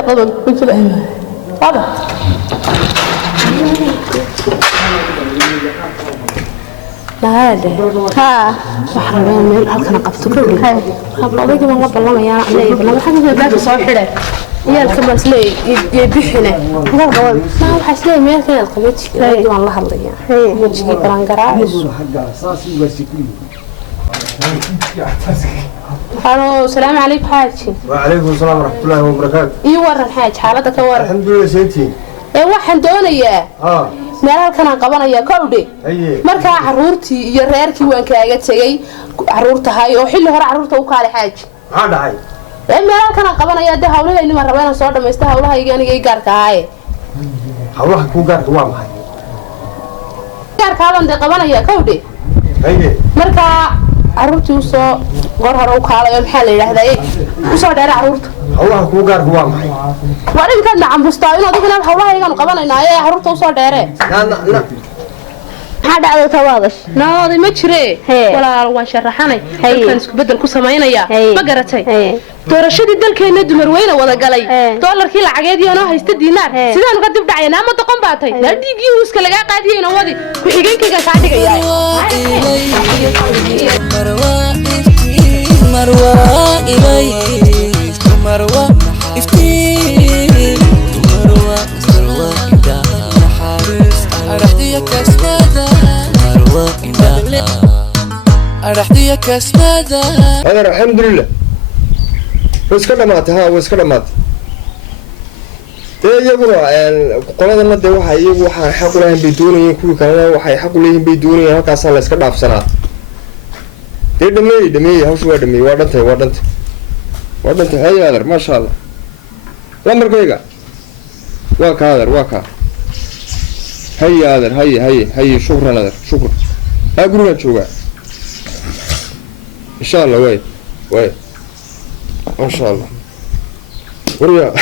قبل قلت له هذا ها وحرمين من halkan qabto kowdii qabladii ma ballamaya anay ballam xagga baad soo xidhay iyalka maslay iyo bixina ma qaban waxa isla meel kale qabti ay waan la hadlaya wajigi baran garaac هلو السلام عليكم حاج. وعليكم السلام ورحمة الله وبركاته. إيه ورا الحاج حالتك ورا. الحمد لله سيدتي. إيه واحد دونية. مالها كان قبنا يا كودي. أيه. مركا عرورتي يريركي وين كاجت سجى عرورتها هاي وحلو هرا عرورته وكالي حاج. هذا هاي. إيه مالها كان قبنا يا ده هؤلاء إني مرة بينا صار دم يستهؤلاء يجاني جاي كارك هاي. هؤلاء كو كارك وام هاي. كارك هذا ده قبنا يا كودي. أيه. مركا عرورتي وصو قرها وكالي المحل اللي هذا إيه وصار دار عرورته. هؤلاء كو كارك وام هاي. وأنا كان عم بستايل هذا كنا هؤلاء يجانو قبنا إن هاي عرورته وصار داره. لا. هذا على تواضش ناضي ما تشري ولا وشرحني كان اسكو بدل ku sameynaya ma garatay doorashadii dalkeena dumar weyna wada galay dollarkii lacageedii noo haysta diinaar sidaan uga dib dhacayna ma doqon baatay dhigii uu iska laga qaadiyay wadi ku xigeenkayga ka dhigaya marwa iftiin أرحتي كسبادة. هذا الحمد لله. وسكنا مات ها وسكنا مات. يقولوا قلنا إن ده واحد يقول حق لهم بدوني كل كلام واحد حق لهم بدوني ها كاسان لسكنا في سنة. دمي هو شو دمي وردنت هاي هذا ما شاء الله. لمر كيجا. واك هذا هي شكرا هذا شكرا. أقولنا شو إن شاء الله وين ما شاء الله وريا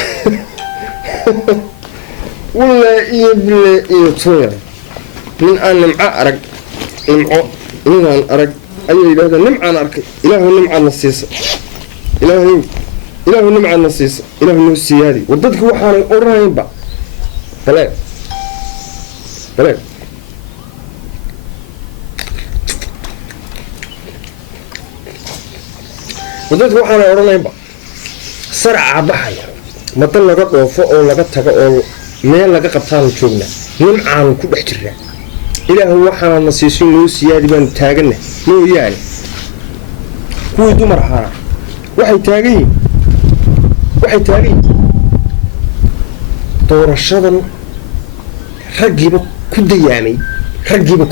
ولا إيه طويل من أن نمعرق من أرق أي هذا نمع أرك إله نمع النصيص إله نمع النصيص إله النسيادي وضدك وحنا قرنين بقى بلا ودadku waxaan oranaynba sarca baxaya madan laga dhoofo oo laga tago oo meel laga qabtaan joogna nimcaan ku dhex jiraa ilaahu waxaan nasiisin noo siyaadi baan taagana mooyaane kuwii dumar ahaa waxay taagan doorashadan raggiiba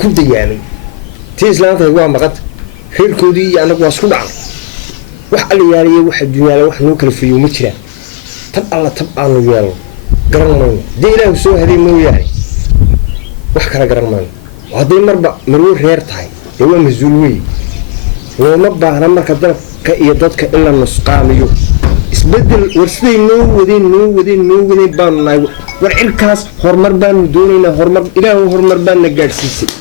ku dayaamay tii islaanta waa maqad reerkoodii iyo anagu waa isku dhacay wax alla yaariyo waxa dunyada wax loo kala fiyo ma jiraan tab aanu yeelo garanayno dee ilaahu soo haday mooyaane wax kala garanayno haday marba marwo reer tahay ee waa masuul weey looma baahna marka dalka iyo dadka in la nusqaamiyo isbedel warsiday noo wadeen baan nahay war cirkaas horumar baan doonaynaa ilaahu horumar baan na gaarsiisay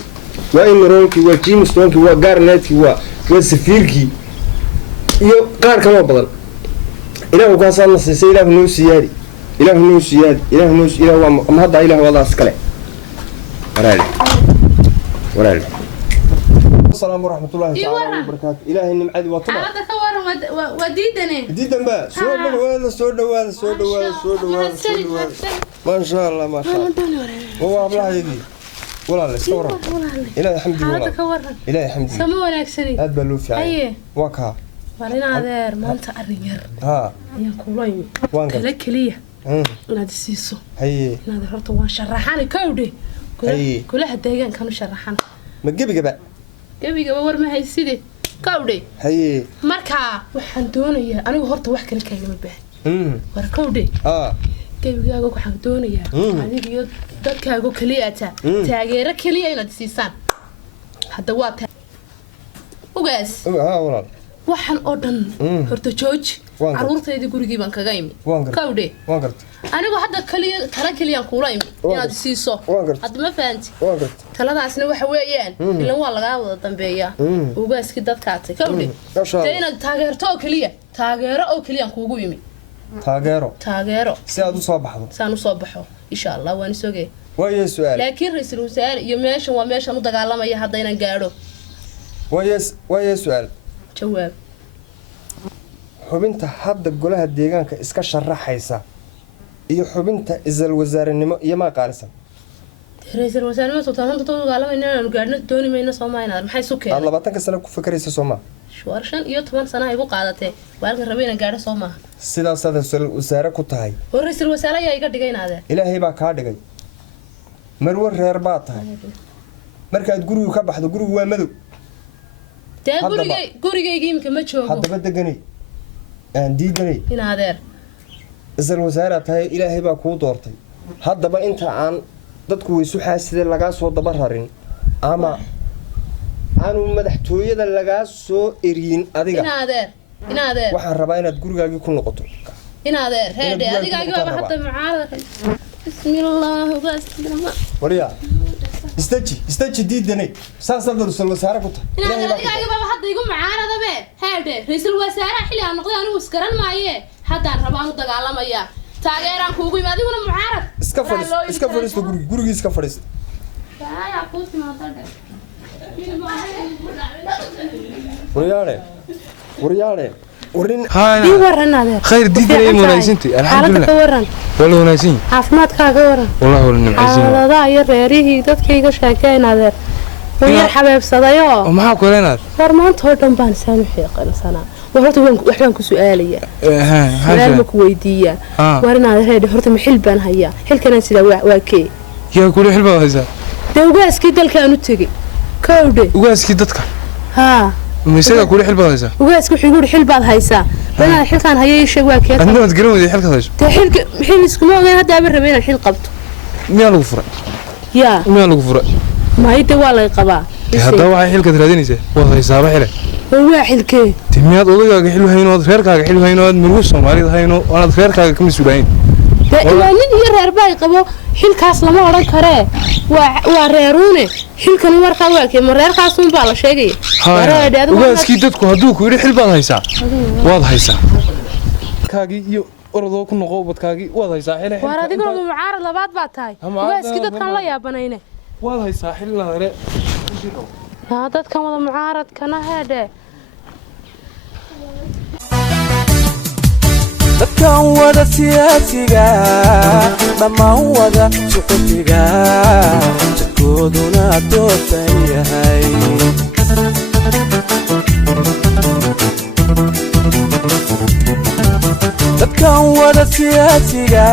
waa in roolkii waa James Bond waa Garnetkii waa safiirkii iyo qaar kale badan ilaahu ka soo nasisay ilaahu noo siyaadi ilaahu ma hadda ilaahu wadaas kale waraali السلام ورحمة الله تعالى وبركاته إلهي نمعدي وطلع هذا كوار وديدن بقى سود ما شاء الله هو أبلاه يدي ولا استورا إلهي الحمد لله هذا كوار إلهي الحمد لله سمو وناكسني أدبلو في عين وكها ولنا هذا مالته الرجال ها يا كولاي كليه نادي سيسو هي نادي هرتو وان شرحاني كودي كلها ديغان كانوا شرحان ما جبي war ma hayside kawdhe haye marka waxaan doonayaa anigu horta wax kale kaagama baahan war kawdhe gabiga waxaan doonayaa adiga iyo dadkaaga kaliya taageero kaliya inaad siisaan hadda waa ugaas walaal waxaan oo dhan horta jooji caruurtayda gurigii baan kaga imi kawdhe anigu hadda kaliya kuula imi inaad siiso hadda ma fahanti taladaasna waxa weeyaan ilaa waa laga wada dambeeyaa ugaaskii dadkaatay kawdhe inaad taageero oo kaliya kuugu imi taageero si aad u soo baxdo saan u soo baxo insha Allah waan isogay waayo su'aal laakiin ra'iisul wasaare iyo meeshan waa meeshan u dagaalamaya hadda inaan gaadho waayo su'aal jawaab xubinta hadda golaha deegaanka iska sharaxaysa iyo xubinta isal wasaarenimo iyo ma qaalisan ra'iisul wasaare soo taanto dagaalamaya inaan gaadhno dooni mayna Soomaaliya maxay soo keenay 20 sano ku fakaraysa Soomaa shuwarshan iyo 10 sano ay ugu qaadatay waalka rabeyna gaadho Soomaa sidaas aad wasaare ku tahay ra'iisul wasaare ayaa iga dhigaynaade ilaahay baa ka dhigay marwo reer baa tahay markaad guriga ka baxdo gurigu waa madow gurigayga imka ma joogo haddaba deganay aan diidanay in adeer isal wasaare tahay ilaahay baa kuu doortay haddaba inta aan dadku way suxaaside laga soo daba rarin ama aanu madaxtooyada laga soo eriin adiga in adeer waxaan rabaa inaad gurigaagii ku noqoto in adeer heede adigaagii waa hadda mucaarada bismillah wariya istaji diidanay saasad ra'iisul wasaare ku tahay in adigaagii baba hadda igu mucaarada be heede ra'iisul wasaare xilli aan noqday anigu iskaran maaye haddaan rabaan u dagaalamaya taageeraan kuugu yimid adiguna mucaarad iska fadhiisto guriga iska fadhiisto yaa ku timaadada وريالي ورين دي ورنا خير دي ونايسنتي الحمد لله ورن والله ونايسين caafimaadkaaga waran والله ورن عايزين هذا يا reerihii dadkayga sheekeenadeer way xabeebsadayo maxaa ku leenaad farmaanto dhan baan saamixay qalsana horta waxaan ku su'aalaya waxaan ku weydiiyaa warinaad reer horta maxil baan hayaa xilkana sida waa kee yaa ku xil baa haysa dawgaaskii dalkaan u tagay kowde ugaaskii dadka ha miisaga ku xil baa haysa ugaaskii wuxuu yiri xil baad haysaa bana xilkan hayay sheeg waa kee adna wad garan wadi xilka hayso xilka maxay isku moogay hadda aan rabeen xil qabto miyaa lagu furay miyaa lagu furay ma ida waa la qabaa hadda waxa xilka raadinaysa waa haysaaba xilay waa xilkee timiyaad odagaaga xil hayno reerkaaga xil hayno marwo Soomaalida hayno waad reerkaaga ka masuulayn waa nin iyo reer bay qabo xilkaas lama oran kare waa reeruune xilkan markaa waa kee reerkaas un baa la sheegay ugaaskii dadku hadduu ku yiri xil baad haysaa waad haysaa kaagi iyo orodoo ku noqo badkaagi waad haysaa xil war adigoo mucaarad labaad baa tahay ugaaskii dadkan la yaabanayne waad haysaa xil la hore dadkan wada mucaarad kana heede dadkan wada siyaasiga dhammaan wada suxufiga jadkooduna doosan yahay dadkan wada siyaasiga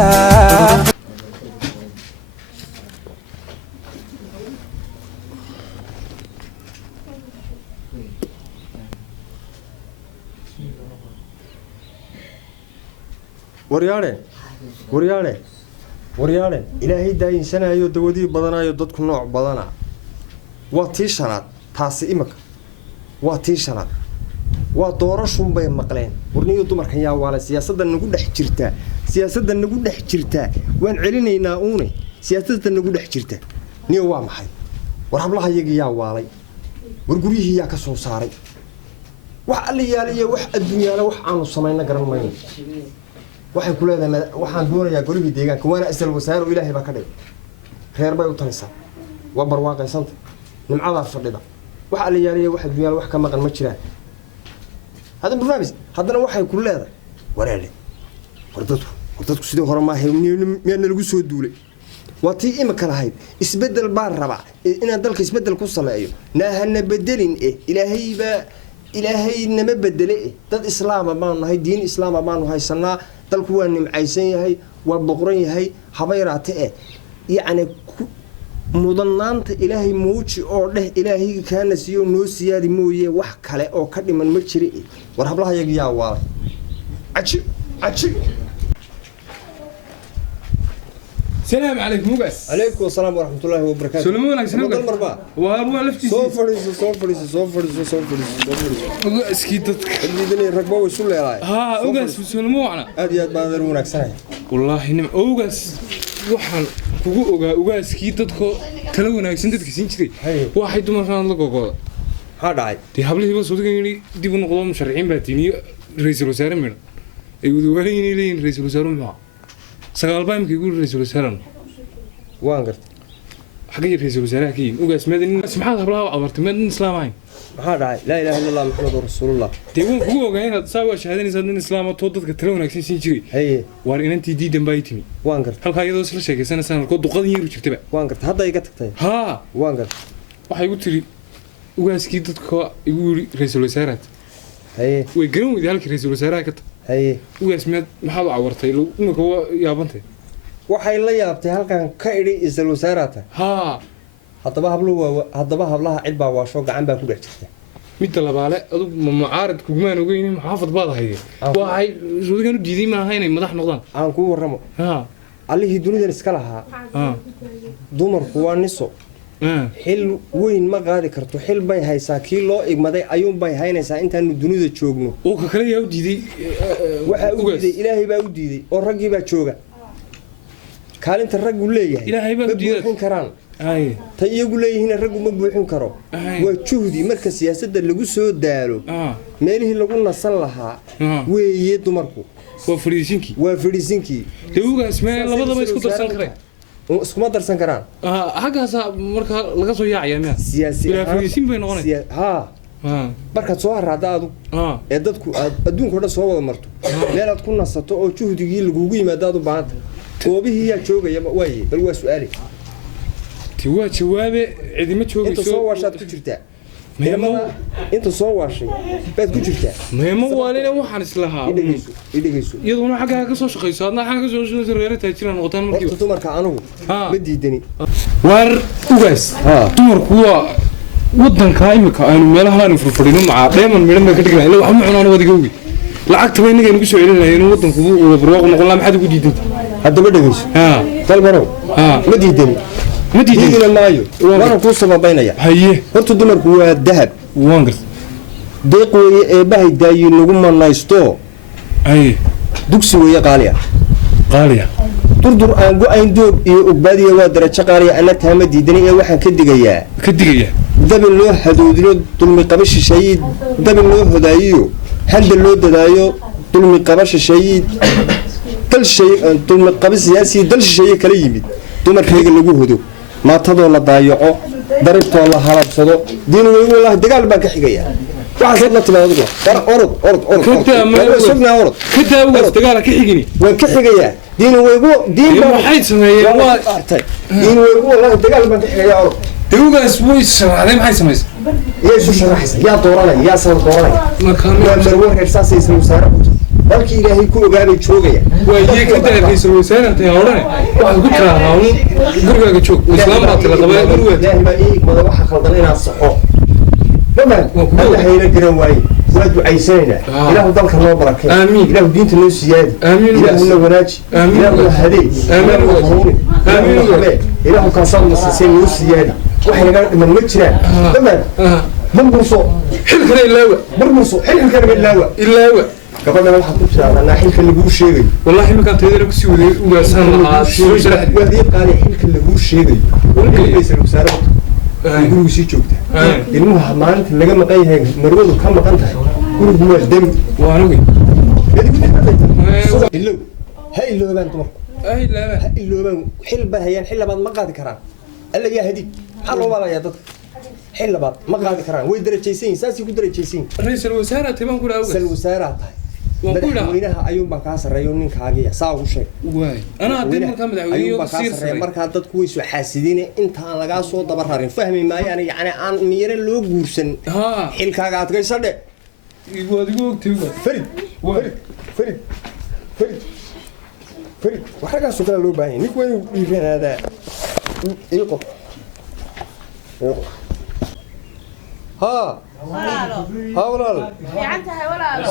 وريالي إلهي داين سنة يو دودي بدنا يو دتك نوع بدنا واتيشانات تاسي إمك واتيشانات ودورشون بين مقلين ورنيو دمر كيا وعلى سياسة النقود حجرتها سياسة النقود حجرتها وين علينا يناؤوني سياسة النقود حجرتها نيو وامحي ورحب الله يجي يا والي ورقوليه يا كسو صاري وحالي يالي وح الدنيا لا وح عن الصماينا قرن مين waxay ku leedahay waxaan doonayaa guriga deegaanka waana asal wasaaro ilaahay baa ka dhigay reer bay u tanaysaa waa barwaaqaysanta nimcada fadhida waxa la yaaliyo waxa dunyada wax ka maqan ma jiraan hada barnaamij hadana waxay ku leedahay wareele wardadku sidoo hore ma miyaan lagu soo duulay waati imka lahayd isbedel baan rabaa inaan dalka isbedel ku sameeyo naahana bedelin ilaahay nama bedele dad islaam baan nahay diin islaam baan haysanaa dalku waa nimcaysan yahay waa boqoran yahay habayraate yaani mudanaanta ilaahay muuji oo dheh ilaahay kaana siiyo noo siyaadi mooyee wax kale oo ka dhiman ma jiri war hablaha yaga yaa waalay aci السلام عليكم مقاس عليكم السلام ورحمة الله وبركاته سلمونك سلمونك واروا لفتي صوفريس اسكيدتك اللي ركبوا وصل لي ها اوغاس سلمونا ادي بادر وناكسناي والله نم اوغاس waxaan kugu ogaa ogaaskii dadko kala wanaagsan dadka siin jiray waxay dumarkaan la gogooda ha dhacay tii hablihiiba soo degayni dib u noqdo musharaxiin baa tiiniyo ra'iisul wasaare meedho ay wadawareyn leeyihiin ra'iisul wasaare muxuu sagaal baa imkii guul ra'iisul wasaare waan gartay xagee ra'iisul wasaare kii ugaas madin subxaana allah abartay madin islaamayn maxaa dhacay laa ilaaha illa allah muxammadur rasuulullah deewan kugu ogayn hada saa waa shahaadinaysa in islaamto dadka tiro wanaagsan siin jiray haye waar inantii diidan baa timi waan gartay halka iyadoo isla sheekaysanaysan halko duqadin yar u jirtaba waan gartay hadda iga tagtay ha waan gartay waxay igu tiri ugaaskii dadka igu yiri ra'iisul wasaaraad haye way garan weyday halkii ra'iisul wasaaraha ka haye ugaas maxaad u cawartay imika waa yaabantay waxay la yaabtay halkan ka idhi isal wasaarata ha haddaba hablaha cid baa waasho gacan baa ku dhex jirta midda labaale adug mucaarad kugmaan ogeyn maxaafad baad hayay waxay suudigan u diiday maaha inay madax noqdaan aan ku warramo ha allihii dunidan iska lahaa dumarku waa niso xil weyn ma qaadi karto xil bay haysaa kii loo igmaday ayuunbay haynaysaa intaanu dunida joogno oo ka kale yaa u diiday waxaa u diiday ilaahay baa u diiday oo raggii baa jooga kaalinta raggu leeyahay ilaahay baa u diiday buuxin karaan ay tan iyagu leeyihiin raggu ma buuxin karo waa juhdi marka siyaasadda lagu soo daalo meelihii lagu nasan lahaa weeye dumarku waa fadhiisinkii dawgaas ma labadaba isku darsan kareen iskuma darsan karaan xaggaas marka laga soo yaacaya miya siyaasi fadhiisin bay noqonaysaa ha markaad soo harraada adu ee dadku aad adduunka o dhan soo wada marto meelaad ku nasato oo juhdigii lagugu yimaado aad u baahanta goobihii yaa joogaya waaye bal waa su-aali ti waa jawaabe cidima joogayso inta soo waashaad ku jirtaa inta soo waashay baad ku jirtaa meemo waalina waxaan islahaa idhegayso iyaduna xaggaa ka soo shaqayso adna xagga ka soo shaqayso reer taajiraan noqotaan markii horta dumarka anigu ma diidani waar ugaas dumarku waa wadanka imika aynu meelaha aanu furfurino macaa dheeman midhan bay ka dhignaa ilaa waxma cunaan wadiga ogi lacagtaba innaga aynu ku soo celin lahayn wadanku uu barwaaqo noqon lahaa maxaad ugu diidanta haddaba dhegayso dalbarow ma diidani ma diidina maayo waana kuu sababaynaya haye horta dumarku waa dahab waan garta deeq weeye eebbahay daayin lagu manaysto haye dugsi weeye qaaliya durdur aan go-ayn doog iyo ogbaadiya waa darajo qaaliya anna taama diidani ee waxaan ka digayaa dabin loo hadoodino dulmi qaba shisheeyey dabin loo hodaayiyo halda loo dadaayo dulmi qaba shisheeyey dulmi qaba siyaasiyi dal shisheeye kala yimid dumarkayga lagu hodo maatadoo la daayaco daribtoo la halabsado diin wey wallaahi dagaal baan ka xigayaa waxaas la timaado orod dagaal ka xigini waan ka xigayaa diin weygu waxay sameeyeen waa diin weygu wallaahi dagaal baan ka xigayaa orod dawgaas way sharaxday maxay sameeyeen yaa isu sharaxaysa yaa dooranaya yaa san dooranaya marwo reer saasay isla wasaare dalki ilaahay ku ogaabay joogaya waa iyaga ka daafaysan wasaaranta yaa odhan waxaad ku tiraahdaa gurigaaga joog islaam baa tala qabaa ilaahay baa ii igmada waxa khaldan inaad saxo dhamaan alla hayna garan waaye waa ducaysanaynaa ilaahu dalka noo barakay ilaahu diinta noo siyaadi ilaahu na wanaaji ilaahu na hadee ilaahu na hanuuni ilaahu kaasaad nasisay noo siyaadi waxay naga dhiman ma jiraan dhamaan burburso xilkana ilaawa gabadhana waxaad ku tiraahdaa xilka laguu sheegayo wallahi markaan teedana kusii waday ugaasaan lahaa waadii qaali xilka laguu sheegayo ilmaysan wasaarada gurigu sii joogta ilmuhu maalinta laga maqan yahay marwadu ka maqan tahay gurigu waa dami waan ogi ilow ha iloobaan dumarku ha iloobaan xil bay hayaan xil labaad ma qaadi karaan alla yaa hadiid maxaa loo waalayaa dadka xil labaad ma qaadi karaan way darajaysan yihin saasay ku darajaysan yihin ra'iisul wasaare timaan ku dhaaway ra'iisul wasaare tahay madaxweynaha ayuun baan kaa sarreeyo ninkaagiya saa ugu sheeg waay anaa hadii markaa madaxweynaha kaa sarreeyo markaa dadku way soo xaasidine intaan lagaa soo daba rarin fahmi maayaan yacni aan miyare loo guursan xilkaaga adkaysa dhe waad igu ogtay farid waxagaasoo kale loo baahan yahay ninku waa inuu dhiiranaadaa iiqo ها ولا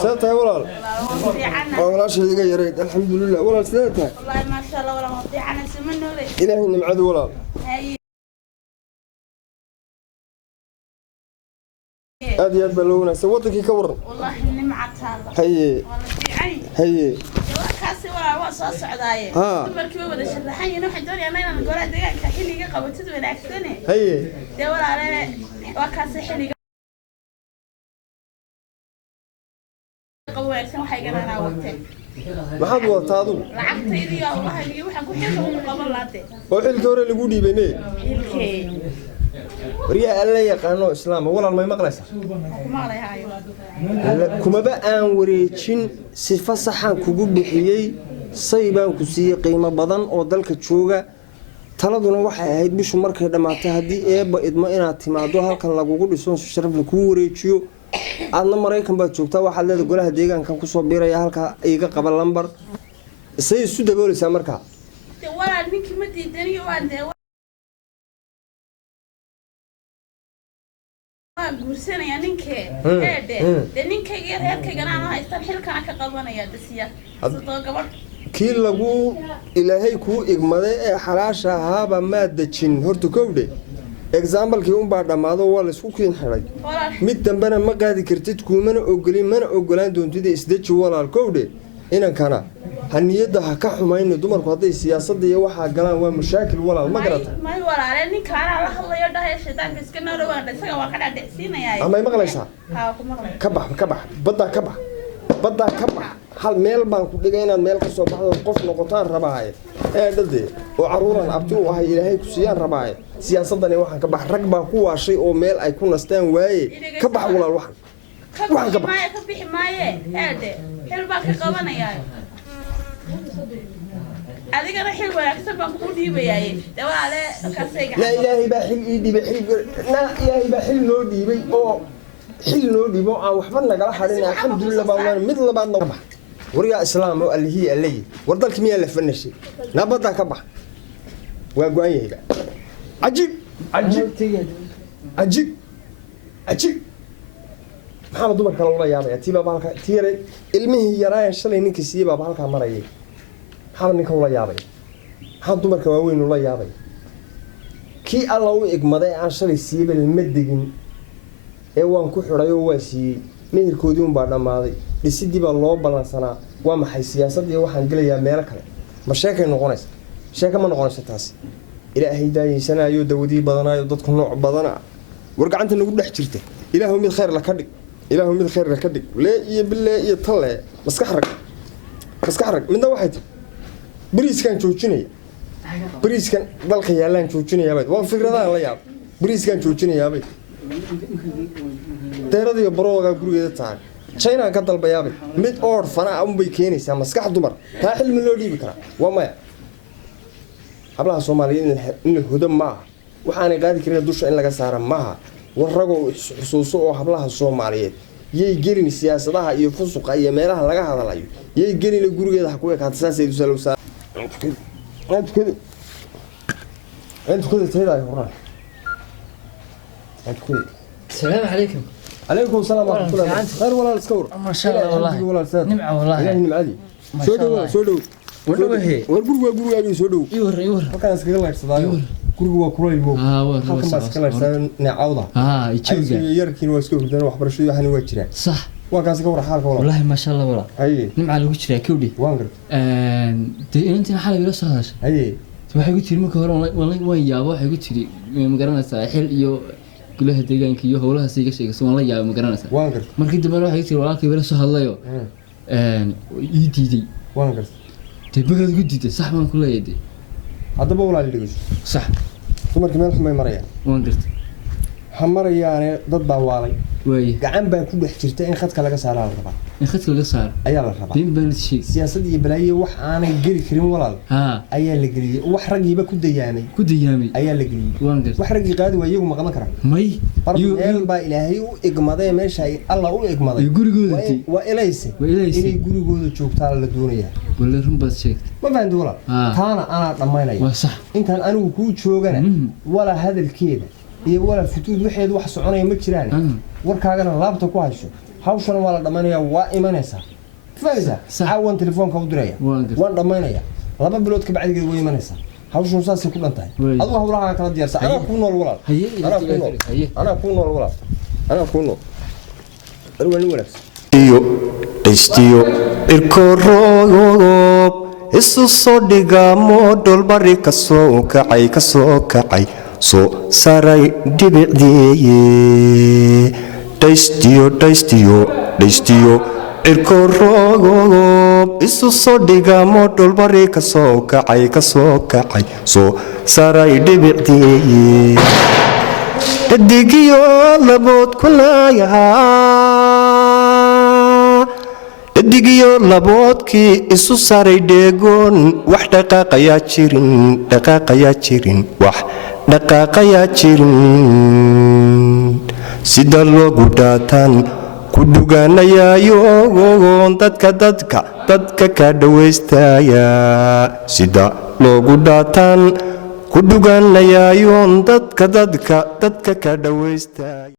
سنتها ولا ولا شيء يريد الحمد لله ولا سنتها والله ما شاء الله ولا مطيع انا سمنه لي إلهي نمعد ولا هذه البلونة سوتك كور والله نمعت هذا هي هي كاسي waa soo socdaaye dumarkii way wada sharaxayeen waxa doonayaan inaan goora deegaanka xilliga qabatid wanaagsan haye de walaalahay waa kaasay xilliga qabaysan waxay garanaa waqti ما حد وطادو lacagtaydii oo waxa ligi waxaan ku xilka ugu qaban lahayd وحيل كورة اللي قولي بيني xilkee وريا الله يقانو إسلام ولا ما مقلس kuma leeyahay كما بقى وريتشين صفة صحان كوجو بحيي صيبان كسي قيمة بدن أو ذلك تشوجا taladuna waxay ahayd bishu markay dhamaatay hadii eeba idmo inaad timaado halkan lagu dhiso sharaf la ku wareejiyo aadna Mareykan baad joogtaa waxa leedahay golaha deegaankan ku soo biiraya halka iga qaba lambar isay isu daboolaysaa marka walaal ninkii ma diidaniyo waan guursanaya ninkee de ninkayga reerkaygana aan haystan xilkana ka qabanaya dasiya sidoo gabadh kii lagu ilaahay ku igmaday ee xalaasha ahaaba ma dajin horta kowde example-kii un baa dhamaado waa la isku kiin xiray mid dambana ma qaadi kartid kuumana ogolin mana ogolaan doontid isdaji walaal kowde inankana haniyada ha ka xumayno dumarku haday siyaasadda iyo waxa galaan waa mashaakil walaal ma garata may walaale ninkaana la hadlayo dhahay shaydaanka iska noolawaan isaga waa ka dhadhicsiinayay ama maqlaysaa ha ku maqlay ka bax badda ka bax hal meel baan ku dhigay inaad meel ka soo baxdo qof noqotaan rabaaye ee dhade oo caruuran abti u ahay ilaahay ku siiyaan rabaaye siyaasadani waxaan ka bax rag baa ku waashay oo meel ay ku nastaan waaye ka bax walaal waxaan ka bax ka bixi maaye eede xil baa ka qabanaya adigana xil wanaagsan baan ku dhiibayay dawaale kasayga la ilaahay baa xil ii dhibay ilaahay baa xil noo dhiibay oo xil noo dhibo aan waxba nagala harin alxamdulillah baa mid labaadna ka bax wariga islaam oo allahi allahi wadalkii miyaa la fanashay nabada ka bax waa go'an yahay ajib maxaa dumarka la yaabaya tiiba halka tiiray ilmihii yaraan shalay ninkii siiyay baa halka marayay maxaa ninka la yaabay maxaa dumarka waaweyn la yaabay kii alla u igmaday aan shalay siiyay ma degin ee waan ku xidhay oo waa siiyay meherkoodii un baa dhamaaday dhisidii baa loo balansanaa waa maxay siyaasadda iyo waxaan gelayaa meel kale ma sheekay noqonaysa sheeka ma noqonaysa taas ilaahay daayisanayo dawadii badanayo dadku nooc badana war gacanta nagu dhex jirta ilaahu mid khayr la ka dhig lee iyo billee iyo talle maskax rag midna waxay tahay bariiskan joojinaya bariiskan dalka yaalaan joojinayaa waa fikradaha la yaab bariiskan joojinayaa deeradiyo barooga gurigeeda tahay China ka dalbayaabay mid orfana aan bay keenaysaa maskax dumar taa xilmi loo dhiibi karaa waa maya hablaha Soomaaliyeed in la hudo ma waxaan qaadi karin dusha in laga saaro ma warago xusuuso oo hablaha Soomaaliyeed yey gelin siyaasadaha iyo fusuqa iyo meelaha laga hadalayo yey gelin gurigeeda ha ku eekaatay saasay أنت كذا تهيدا يا فران أنت كذا السلام عليكم. عليكم السلام ورحمة الله خير ولا السكور ما شاء الله والله نمعة والله إلهي نمعدي سودو ودوه والبرغو أبي سودو يور فكان اسكيل الله يصدق برغو وكروي مو حكم اسكيل الله نعوضة يتشوجا يركين واسكو دنا وحبرشو يعني واجرا صح وكان سكور حالك والله ما شاء الله والله اي نمعة لو جرا كودي وانقر انت حالك لا سهاش اي waxay ku tiri marka hore wallahi waan yaabo waxay ku tiri ma garanaysaa xil iyo gulaha deegaanka iyo howlaha siiga sheegay waan la yaabo ma garanaysaa وانقر markii dambe waxay tiri walaalkay wala soo hadlayo ii diiday وانقر تبغى تقولي صح ما كل يدي هذا بقول على اللي صح dumarka meel xumay marayaan waan gartay xamarayaane dad baa waalay way gacan baa ku dhex jirta in khadka laga saaro la rabaa in khadka laga saaro ayaa la rabaa din baan shay siyaasad iyo balaayo wax aanay geli karin walaal ayaa la geliyay wax ragiiba ku dayaamay ayaa la geliyay waan gartay wax ragii qaadi waa iyagu maqan kara may meel baa ilaahay u igmaday meesha ay Allah u igmaday gurigooda waa ilayse inay gurigooda joogtaan la doonayaa wala run baad sheegtay ma fahanti walaal taana ana dhamaynaya waa sax intaan anigu ku joogana wala hadalkeeda iyo wala futuud waxeed wax soconaya ma jiraan warkaagana laabta ku hayso hawshana waa la dhamaynaya waa imanaysa faysa caawan telefoonka u diraya waan dhamaynaya laba bilood ka bacdigeed way imanaysa hawshan saasi ku dhantahay adigu hawlaha kala diyaarsan ana ku nool walaal ana ku nool walaal arwani wanaagsan iyo dhistiyo irkoroob isu soo dhigamo dhulbari ka soo kacay soo saray dhibicdeeye dhaystiyo cirko roob isu soo dhigamo dhulbari ka soo kacay soo saray dhibicdii dhadigiyo labood dhadigiyo laboodkii isu saray dheegoon wax dhaqaaqayaa jirin wax dhaqaaqayaa jirin sida loogu dhaataan ku dhuganayaayo dadka ka dhawaystaya sida loogu dhaataan ku dhuganayaayo dadka ka dhawaystaya